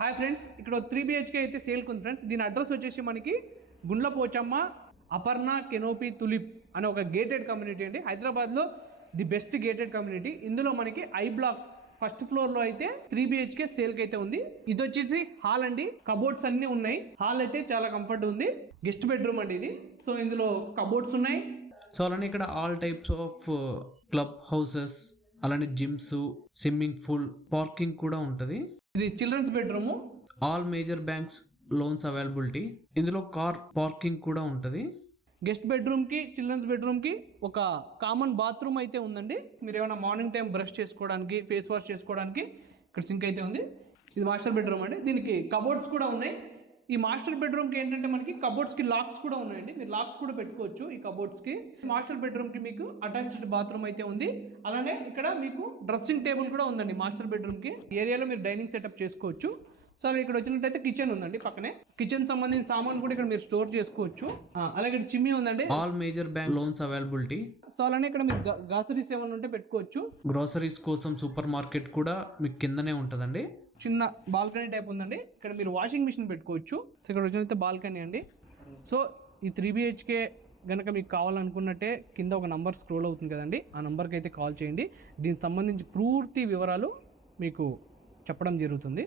Hi friends, ఇక్కడ 3 BHK అయితే సేల్కి ఉంది ఫ్రెండ్స్. దీని అడ్రస్ వచ్చేసి మనకి గుండ్లపోచమ్మ అపర్ణ కెనోపీ తులిప్ అనే ఒక గేటెడ్ కమ్యూనిటీ అండి. హైదరాబాద్లో ది బెస్ట్ గేటెడ్ కమ్యూనిటీ. ఇందులో మనకి ఐ బ్లాక్ ఫస్ట్ ఫ్లోర్లో అయితే 3 BHK సేల్కి అయితే ఉంది. ఇది వచ్చేసి హాల్ అండి, కబోర్డ్స్ అన్నీ ఉన్నాయి. హాల్ అయితే చాలా కంఫర్ట్ ఉంది. గెస్ట్ బెడ్రూమ్ అండి ఇది. సో ఇందులో కబోర్డ్స్ ఉన్నాయి. సో అలానే ఇక్కడ all types of club houses, అలానే జిమ్స్, స్విమ్మింగ్ పూల్, పార్కింగ్ కూడా ఉంటుంది. ఇది children's bedroom. All major banks loans availability. ఇందులో కార్ పార్కింగ్ కూడా ఉంటుంది. గెస్ట్ బెడ్రూమ్కి, చిల్డ్రన్స్ బెడ్రూమ్కి ఒక కామన్ బాత్రూమ్ అయితే ఉందండి. మీరు ఏమైనా మార్నింగ్ టైం బ్రష్ చేసుకోవడానికి, ఫేస్ వాష్ చేసుకోవడానికి ఇక్కడ సింక్ అయితే ఉంది. ఇది మాస్టర్ బెడ్రూమ్ అండి. దీనికి కబోర్డ్స్ కూడా ఉన్నాయి. ఈ మాస్టర్ బెడ్రూమ్కి ఏంటంటే మనకి కబోర్డ్స్కి లాక్స్ కూడా ఉన్నాయండి. మీరు లాక్స్ కూడా పెట్టుకోవచ్చు ఈ కబోర్డ్స్కి. మాస్టర్ బెడ్రూమ్కి మీకు అటాచ్డ్ బాత్రూమ్ అయితే ఉంది. అలానే ఇక్కడ మీకు డ్రెస్సింగ్ టేబుల్ కూడా ఉందండి మాస్టర్ బెడ్రూమ్కి. ఏరియాలో మీరు డైనింగ్ సెటప్ చేసుకోవచ్చు. సో ఇక్కడ వచ్చినట్టయితే కిచెన్ ఉందండి పక్కనే. కిచెన్ సంబంధించిన సామాన్ కూడా ఇక్కడ మీరు స్టోర్ చేసుకోవచ్చు. అలాగే చిమ్నీ ఉందండి. All major bank loans availability. So అలానే ఇక్కడ మీరు గ్రాసరీస్ ఏమైనా ఉంటే పెట్టుకోవచ్చు. గ్రోసరీస్ కోసం సూపర్ మార్కెట్ కూడా మీకు కిందనే ఉంటుందండి. చిన్న బాల్కనీ టైప్ ఉందండి. ఇక్కడ మీరు వాషింగ్ మిషన్ పెట్టుకోవచ్చు. సో ఇక్కడ వచ్చినట్టు బాల్కనీ అండి. సో ఈ 3 BHK కనుక మీకు కావాలనుకున్నట్టే కింద ఒక నంబర్ స్క్రోల్ అవుతుంది కదండి, ఆ నంబర్కి అయితే కాల్ చేయండి. దీనికి సంబంధించి పూర్తి వివరాలు మీకు చెప్పడం జరుగుతుంది.